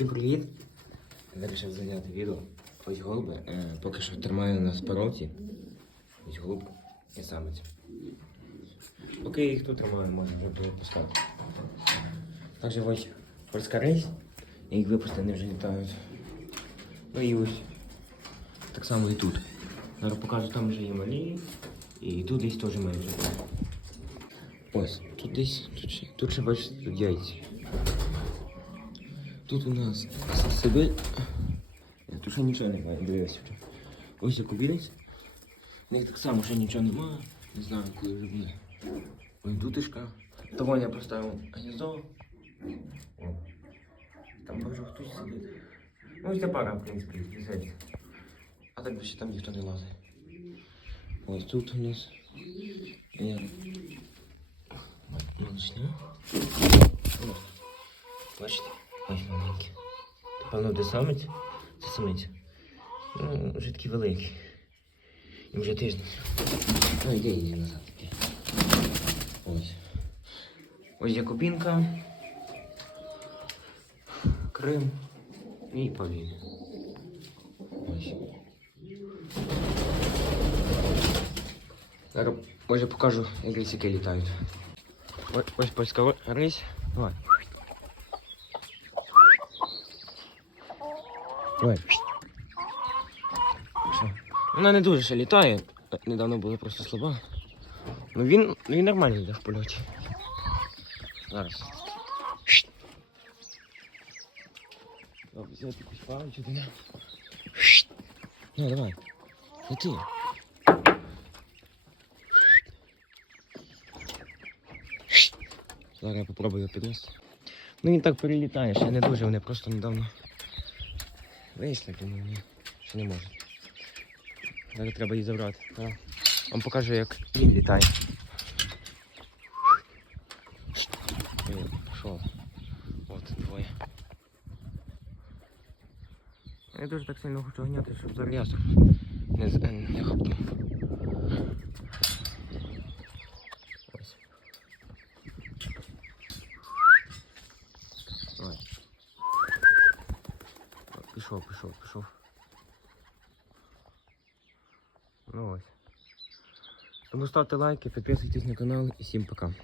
Всім привіт! Вирішив зайняти відео. Ось голуби. Е, поки що тримаю на спароті. Ось голубка і самець. Поки я їх тут тримаю, можна вже випускати. Також ось польська рейс. Я їх випустив, вони вже літають. Ну і ось. Так само і тут. Зараз покажу, там вже є малі. І тут десь теж має вже. Ось, тут десь, тут ще, тут ще бачите, тут яйця. Тут у нас Сибирь. Ні, Тут ще нічого немає, дивився. Ось як кубінець. У них так само ще нічого немає. Не знаю, коли вже буде. Ось дутишка. Того я поставив гніздо. Там бачу хтось сидить. Ну, ось ця пара, в принципі, сидить. А так більше там ніхто не лазить. Ось тут у нас. Бачите? Ось маленький. То, певно, де самець? Це самець. Ну, вже такий великий. Їм вже тиждень. Ну, йди, йди назад. Ось. Ось Якубінка. Крим. І Павлін. Ось. Зараз, може, покажу, як літають. Ось, ось польська рись. Давай. Давай. Вона не дуже ще літає. Недавно була просто слаба. Ну він, ну він нормально йде в польоті. Зараз. Добре, взяти якусь паличку до Ну, давай. Лети. Зараз я попробую його піднести. Ну він так перелітає, ще не дуже, вони просто недавно вийшли, думаю, ні, ще не може. Зараз треба її забрати. Так. Вам покажу, як він літає. Пішов. От двоє. Я дуже так сильно хочу гняти, щоб зараз не, не хапнув. Ось. Давай. О, Пішов, пішов, пішов. Ну ось. Тому ставте лайки, підписуйтесь на канал і всім пока.